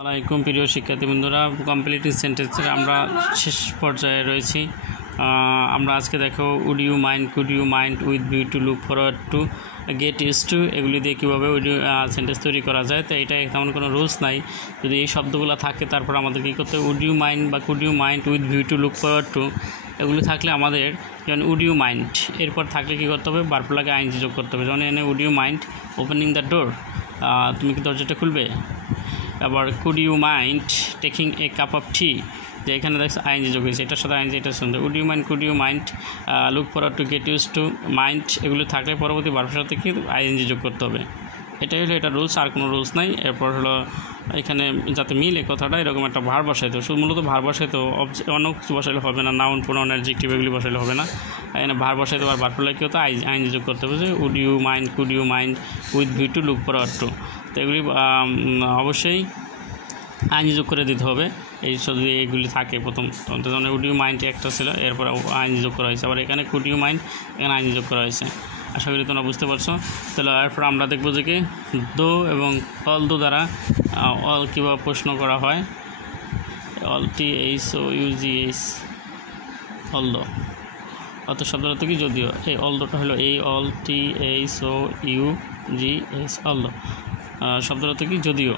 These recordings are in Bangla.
আসসালামাইকুম প্রিয় শিক্ষার্থী বন্ধুরা, কমপ্লিটিং সেন্টেন্সের আমরা শেষ পর্যায়ে রয়েছি। আমরা আজকে দেখো would you mind, could you mind, with view to, look forward to, get use to, এগুলি দিয়ে কীভাবে সেন্টেন্স তৈরি করা যায়। তো এটা তেমন কোনো রুলস নাই। যদি এই শব্দগুলো থাকে তারপর আমাদের কী করতে হবে, উড ইউ মাইন্ড বা could you mind, with view to, look forward to, এগুলি থাকলে আমাদের যেমন উড ইউ মাইন্ড এরপর থাকলে কী করতে হবে, ভার্বটাকে আইএনজি যোগ করতে হবে। যেমন এনে would you mind opening the door, তুমি কি দরজাটা খুলবে। আবার could you mind taking a cup of tea, যে এখানে দেখছো আইএনজি যোগ হয়েছে, এটার সাথে আইএনজি এটা শুনতে। Would you mind, could you mind, look forward to, get use to, mind, এগুলো থাকলে পরবর্তী ভার্বের সাথে কি আইএনজি যোগ করতে হবে। এটাই হলো এটা রুলস, আর কোনো রুলস নাই। এরপর হলো এখানে যাতে মিলে কথাটা এরকম একটা ভার্ব বসাইতে হবে। শুধু মূলত ভার্ব বসাইতে অন্য কিছু বসাইলে হবে না, নাউন প্রোনাউন অ্যাডজেক্টিভ এগুলি বসাইলে হবে না। এখানে ভার্ব বসাইতে হবে, ভার্বগুলো কী হতো আইএনজি যোগ করতে হবে। যে would you mind, could you mind, with view to, look forward to, তো এগুলি অবশ্যই আইনজি যোগ করে দিতে হবে। এই যদি এইগুলি থাকে প্রথম, যেমন উড ইউ মাইন্ড একটা ছিল, এরপর আইনজি যোগ করা হয়েছে। আবার এখানে কুড ইউ মাইন্ড, এখানে আইনজি যোগ করা হয়েছে। আশা করি তোমরা বুঝতে পারছো। তাহলে এরপর আমরা দেখবো যে কি দো এবং অল দো দ্বারা অল কীভাবে প্রশ্ন করা হয়। অল THOUGH, অল দো, অত শব্দটা তো কি যদিও। এই অল দোটা হলো এই অল THOUGH, অল দো শব্দটা তো কি যদিও।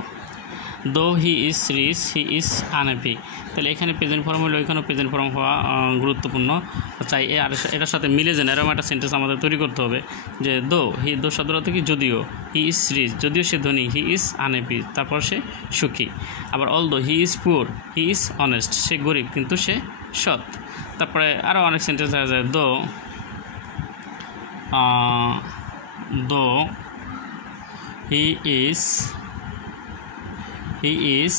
Though he is rich, he is unhappy, তাহলে এখানে প্রেজেন্ট ফর্ম হলো, এখানেও প্রেজেন্ট ফর্ম হওয়া গুরুত্বপূর্ণ। চাই আর এটার সাথে মিলে যেন এরকম একটা সেন্টেন্স আমাদের তৈরি করতে হবে। যে দো শব্দটা তো কি যদিও, হি ইজ রিচ, যদিও সে ধনী, হি ইজ আনহ্যাপি, তারপর সে সুখী। আবার although he is poor, he is honest, সে গরিব কিন্তু সে সৎ। তারপরে আরও অনেক সেন্টেন্স দেখা যায়। দো হি is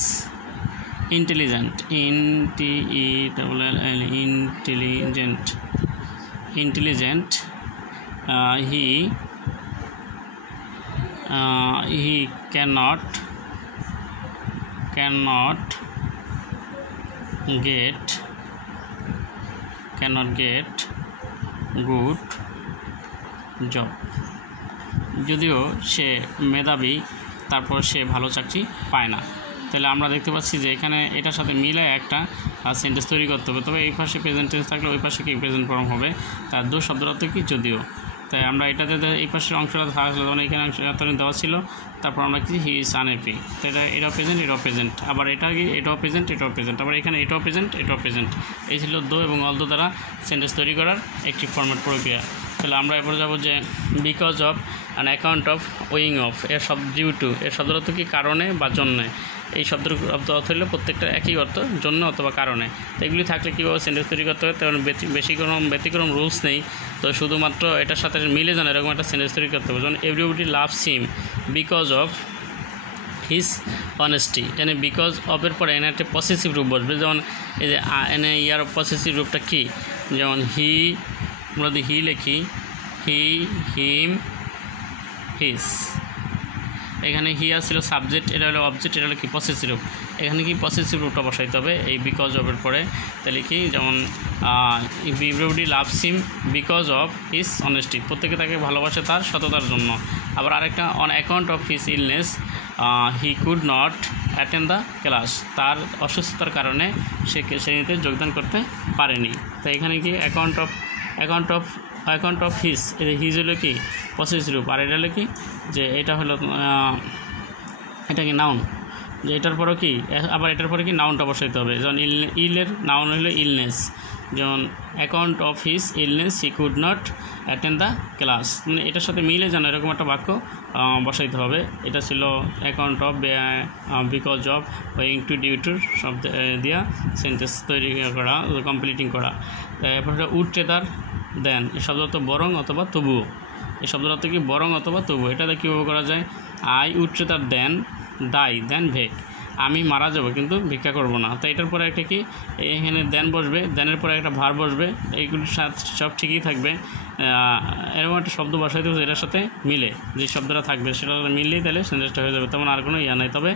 intelligent, intelligent, he cannot get good job, যদিও সে মেধাবী তারপর সে ভালো চাকরি পায় না। তাহলে আমরা দেখতে পাচ্ছি যে এখানে এটার সাথে মিলে একটা সেন্টেন্স তৈরি করতে হবে। তবে এই পাশে প্রেজেন্ট টেন্স থাকলে ওই পাশে কি প্রেজেন্ট ফর্ম হবে। তার দো শব্দটা তো কি যদিও। তাই আমরা এটাতে এই পাশের অংশটা থাকলে তখন এখানে অংশটা দেওয়া ছিল, তারপর আমরা কি হি ইজ আনহ্যাপি, তো এটাও প্রেজেন্ট, আবার এটা কি এটাও প্রেজেন্ট, আবার এখানে এটাও প্রেজেন্ট। এই ছিল দো এবং অল দো দ্বারা সেন্টেন্স তৈরি করার একটি ফরম্যাট প্রক্রিয়া। তাহলে আমরা এরপরে যাবো যে because of an account of owing of, এর শব্দ ডিউ টু, এর শব্দটা তো কি কারণে বা জন্যে। এই শব্দের অর্থ হলো প্রত্যেকটা একই অর্থ, জন্য অথবা কারণে। তো এগুলি থাকলে কীভাবে সেন্টেন্স তৈরি করতে হবে, তেমন ব্যতিক্রম রুলস নেই। তো শুধুমাত্র এটার সাথে মিলে যেন এরকম একটা সেন্টেন্স তৈরি করতে হবে। যেমন everybody loves him because of his honesty, এনে বিকজ অফের পরে এনে একটা পসেসিভ রূপ বসবে। যেমন এই যে এনে ইয়ার পসেসিভ রূপটা কী, যেমন হি, আমরা যদি হি লিখি হি, হিম, হিজ, এখানে হি আসছিল সাবজেক্ট, এটা হলো অবজেক্ট, এটা হলো কি পসেসিভ রূপ। এখানে কি পসেসিভ রূপটা বসাইতে হবে এই বিকজ অফের পরে। তাহলে কি যেমন everybody loves him because of his honesty, প্রত্যেকে তাকে ভালোবাসে তার সততার জন্য। আবার আরেকটা on account of his illness he could not attend the class, তার অসুস্থতার কারণে সে শ্রেণীতে যোগদান করতে পারেনি। তো এখানে কি অ্যাকাউন্ট অফ হিজ, হিজ হলো কি পসেসিভ রূপ, আর এটা হলো কি যে এটা হলো এটা কি নাউন, যে এটার পরেও কি আবার এটার পরে কি নাউনটা বসাইতে হবে। যেমন ইলের নাউন হলো ইলনেস, যেমন account of his illness he could not attend the class, মানে এটার সাথে মিলে যেন এরকম একটা বাক্য বসাইতে হবে। এটা ছিল account of because of owing to due to শব্দ দিয়া সেন্টেন্স তৈরি করা, কমপ্লিটিং করা। এরপর উড রেদার দেন, এই শব্দটা তো বরং অথবা তবুও, এই শব্দটা তো কি বরং অথবা তবুও। এটাতে কীভাবে করা যায়, I would rather than die দেন ভেক, আমি মারা যাব কিন্তু ভিক্ষা করব না। তো এটার পরে একটা কি এখানে দেন বসবে, দেনের পরে একটা ভার বসবে, এইগুলির সাথে সব ঠিকই থাকবে। এরকম একটা শব্দ বসাইতে হবে এটার সাথে মিলে, যে শব্দটা থাকবে সেটা মিললেই তাহলে সেন্টেন্সটা হয়ে যাবে, তেমন আর কোনো ইয়া নেই। তবে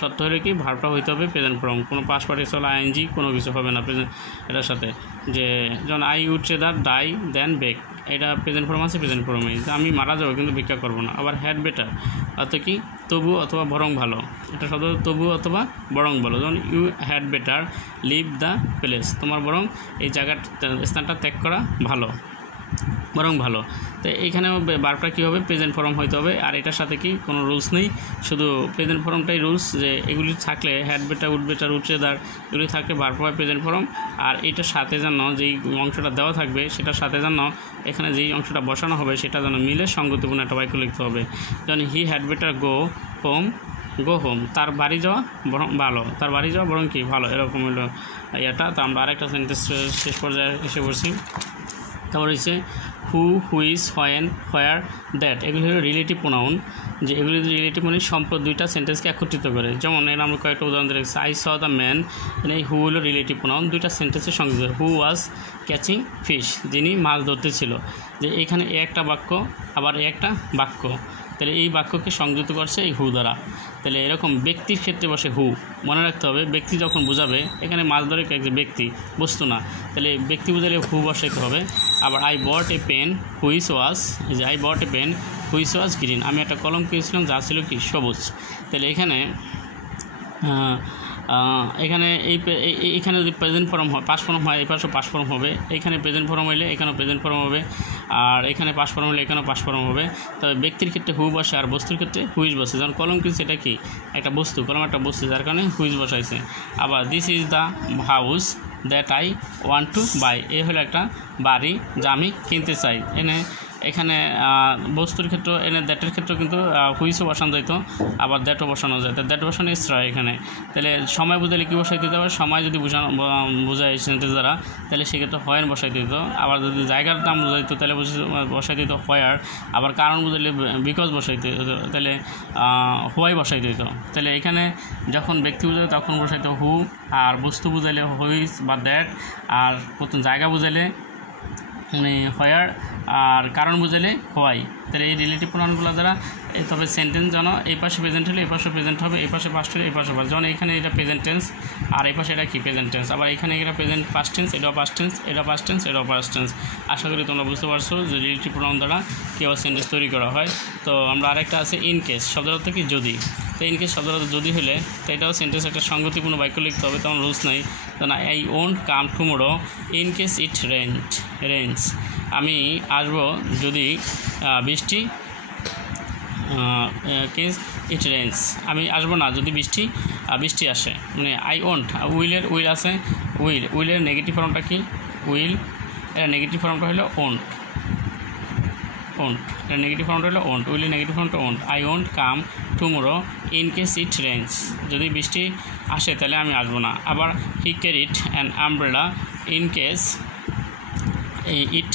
শর্ত হলে কি ভার্বটা হইতে হবে প্রেজেন্ট ফর্ম, কোনো পাস্ট পার্টিসিপল আইএনজি কোনো কিছু হবে না প্রেজেন্ট এটার সাথে। যে যেমন I would rather die than beg, এটা প্রেজেন্ট ফর্ম আছে, প্রেজেন্ট ফর্মে আমি মারা যাবো কিন্তু ভিক্ষা করবো না। আবার হ্যাড বেটার অর্থাৎ কি তবু অথবা বরং ভালো, এটা শব্দ তবু অথবা বরং ভালো। যেমন you had better leave the place, তোমার বরং এই স্থানটা ত্যাগ করা ভালো, বরং ভালো। তো এইখানেও ভার্বটা কী হবে, প্রেজেন্ট ফর্ম হইতে হবে। আর এটার সাথে কি কোনো রুলস নেই, শুধু প্রেজেন্ট ফর্মটাই রুলস, যে এগুলি থাকলে হ্যাড বেটার উড বেটার উডসেদার এগুলি থাকলে ভার্ব হয় প্রেজেন্ট ফর্ম। আর এটার সাথে যেন যেই অংশটা দেওয়া থাকবে সেটার সাথে যেন এখানে যেই অংশটা বসানো হবে সেটা যেন মিলে সঙ্গতিপূর্ণ একটা বাক্য লিখতে হবে। যেমন he had better go home, তার বাড়ি যাওয়া বরং ভালো, তার বাড়ি যাওয়া বরং কি ভালো, এরকম হলো এটা। তো আমরা আরেকটা সেন্টেন্স শেষ পর্যায়ে এসে পড়ছি। তারপর হচ্ছে হু, হুইজ, হোয়েন, হোয়ার, দ্যাট, এগুলি হলো রিলেটিভ প্রোনাউন, যে এগুলি রিলেটিভ মানে সম্পদ দুইটা সেন্টেন্সকে একত্রিত করে। যেমন এর আমরা কয়েকটা উদাহরণ দেখছি, আই স দ্য ম্যান, এই হু হলো রিলেটিভ প্রোনাউন, দুইটা সেন্টেন্সের সঙ্গে। হু ওয়াজ ক্যাচিং ফিশ, যিনি মাছ ধরতে ছিল, যে এখানে এ একটা বাক্য আবার এ একটা বাক্য, তাহলে এই বাক্যকে সংযুক্ত করছে এই হু দ্বারা। তাহলে এরকম ব্যক্তির ক্ষেত্রে বসে হু, মনে রাখতে হবে ব্যক্তি যখন বোঝাবে, এখানে মাছ ধরে যে ব্যক্তি বস্তু না, তাহলে ব্যক্তি বোঝালে হু বসাইতে হবে। আবার I bought a pen which was, যে I bought a pen which was green, আমি একটা কলম কিনেছিলাম যা ছিল কি সবুজ। তাহলে এখানে এখানে যদি প্রেজেন্ট ফর্ম হয়, পাস্ট ফর্ম হয়, এই পাশেও পাস্ট ফর্ম হবে, এখানে প্রেজেন্ট ফর্ম হলে এখানেও প্রেজেন্ট ফর্ম হবে, আর এখানে পাস্ট ফর্ম হলে এখানেও পাস্ট ফর্ম হবে। তবে ব্যক্তির ক্ষেত্রে হু বসে আর বস্তুর ক্ষেত্রে হুইজ বসে। যেমন কলম কিনছে, এটা কি একটা বস্তু, কলম একটা বস্তু, যার কারণে হুইজ বসাইছে। আবার this is the house that I want to buy, এ হলো একটা বাড়ি যা আমি কিনতে চাই। এখানে বস্তুর ক্ষেত্র এনে দ্যাটের ক্ষেত্রেও কিন্তু হুইসও বসানো যেত, আবার দ্যাটও বসানো যায়। দ্যাট বসানো এক্সট্রা এখানে। তাহলে সময় বুঝালে কী বসাই দিতে হবে, সময় যদি বোঝায় সেন্টেন্স দ্বারা তাহলে সেক্ষেত্রে হোয়েন বসাই দিত। আবার যদি জায়গার নাম বোঝাইতো তাহলে বসাই দিত হোয়ার। আবার কারণ বুঝাইলে বিকজ বসাইতে হতো, তাহলে হোয়াই বসাই দিত। তাহলে এখানে যখন ব্যক্তি বোঝায় তখন বসাইতো হু, আর বস্তু বুঝাইলে হুইস বা দ্যাট, আর প্রথম জায়গা বুঝাইলে হোয়ার, আর কারণ বুঝালে হোয়াই। তাহলে এই রিলেটিভ প্রোনাউনগুলো দ্বারা তবে সেন্টেন্স যেন এই পাশে প্রেজেন্ট হলে এই পাশে প্রেজেন্ট হবে, এই পাশে পাস্ট হলে এই পাশে পাস্ট। যেমন এখানে এটা প্রেজেন্ট টেন্স আর এই পাশে এটা কি প্রেজেন্ট টেন্স। আবার এখানে এটা প্রেজেন্ট পাস্ট টেন্স, এটাও পাস্ট টেন্স, এটা পাস্ট টেন্স, এটাও পাস্ট টেন্স। আশা করি তোমরা বুঝতে পারছো যে রিলেটিভ প্রোনাউন দ্বারা কীভাবে সেন্টেন্স তৈরি করা হয়। তো আমরা আরেকটা আছে ইন কেস, শব্দের অর্থ কি যদি। তো ইন কেস শব্দের অর্থ যদি হলে তো এটাও সেন্টেন্স একটা সঙ্গতিপূর্ণ বাক্য লিখতে হবে, তেমন রুলস নাই। তো না, I won't come tomorrow in case it rains, আমি আসবো যদি বৃষ্টি কেস ইট রেন্স, আমি আসবো না যদি বৃষ্টি আসে। মানে আই ওন্ট, উইল আছে, উইলের নেগেটিভ ফর্মটা কি উইল, এর নেগেটিভ ফর্মটা হলো ওন্ট, এর নেগেটিভ ফর্মটা হলো ওন্ট, উইলের নেগেটিভ ফর্মটা won't. I won't come tomorrow in case it rains, যদি বৃষ্টি আসে তাহলে আমি আসবো না। আবার he carried an umbrella in case it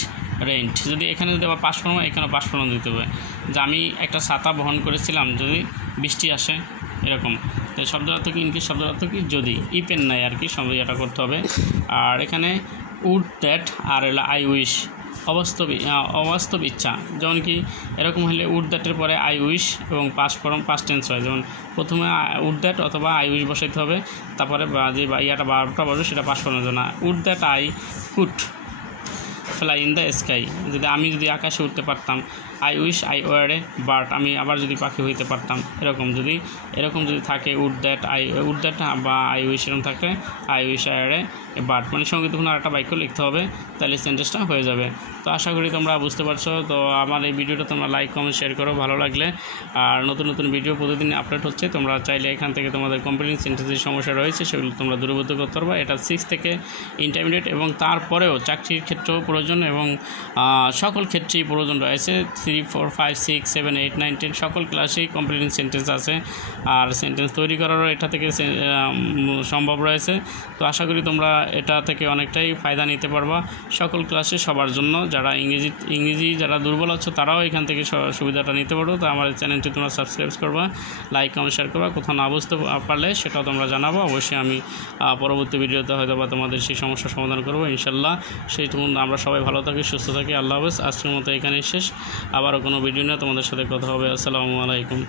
rained, যদি এখানে যদি আবার পাস্ট ফর্ম হয় এখানে পাস্ট ফর্ম দিতে হবে, যে আমি একটা ছাতা বহন করেছিলাম যদি বৃষ্টি আসে, এরকম। তো শব্দের অর্থ কি ইনকেস, শব্দের অর্থ কি যদি, ইপেন নাই আর কি, সব এটা করতে হবে। আর এখানে উড দ্যাট আর হলো আই উইশ, অবাস্তব ইচ্ছা। যেমন কি এরকম হলে উড দ্যাটের পরে আই উইশ এবং পাস্ট টেন্স হয়। যেমন প্রথমে উড দ্যাট অথবা আই উইশ বসাইতে হবে, তারপরে যে ইয়াটা বারোটা বসবে সেটা পাস্ট ফর্মের জন্য। Would that I could fly in the sky, আমি যদি আকাশে উঠতে পারতাম। I wish I were a bird, আমি আবার যদি পাখি হইতে পারতাম। এরকম যদি থাকে উড দ্যাট বা আই উইশ, এরকম থাকলে I wish I were a bird, মানে সঙ্গীতপূর্ণ একটা বাক্য লিখতে হবে, তাহলে সেন্টেন্সটা হয়ে যাবে। তো আশা করি তোমরা বুঝতে পারছো। তো আমার এই ভিডিওটা তোমরা লাইক কমেন্ট শেয়ার করো ভালো লাগলে। আর নতুন ভিডিও প্রতিদিন আপলোড হচ্ছে, তোমরা চাইলে এখান থেকে তোমাদের কমপ্লিট সেন্টেন্সের সমস্যা রয়েছে সেগুলো তোমরা দূরীভূত করতে পারবে। এটা 6 থেকে ইন্টারমিডিয়েট এবং তারপরেও চাকরির ক্ষেত্রেও প্রয়োজন এবং সকল ক্ষেত্রেই প্রয়োজন রয়েছে। 3, 4, 5, 6, 7, 8, 9, 10 সকল ক্লাসেই কমপ্লিট সেন্টেন্স আছে, আর সেন্টেন্স তৈরি করারও এটা থেকে সম্ভব রয়েছে। তো আশা করি তোমরা এটা থেকে অনেকটাই ফায়দা নিতে পারবা সকল ক্লাসে সবার জন্য। যারা ইংরেজি যারা দুর্বল আছো তারাও এখান থেকে সুবিধাটা নিতে পারো। তো আমার চ্যানেলটি তোমরা সাবস্ক্রাইব করবা, লাইক কমেন্ট শেয়ার করবা। কোথাও না বুঝতে পারলে সেটাও তোমরা জানাবো, অবশ্যই আমি পরবর্তী ভিডিওতে হয়তো বা তোমাদের সেই সমস্যার সমাধান করবো ইনশাল্লাহ। সেইটুকু আমরা সবাই ভালো থাকি, সুস্থ থাকি। আল্লাহ হাফেজ। আজকের মতো এখানেই শেষ, আবারও কোনো ভিডিও নিয়ে তোমাদের সাথে কথা হবে। আসসালামু আলাইকুম।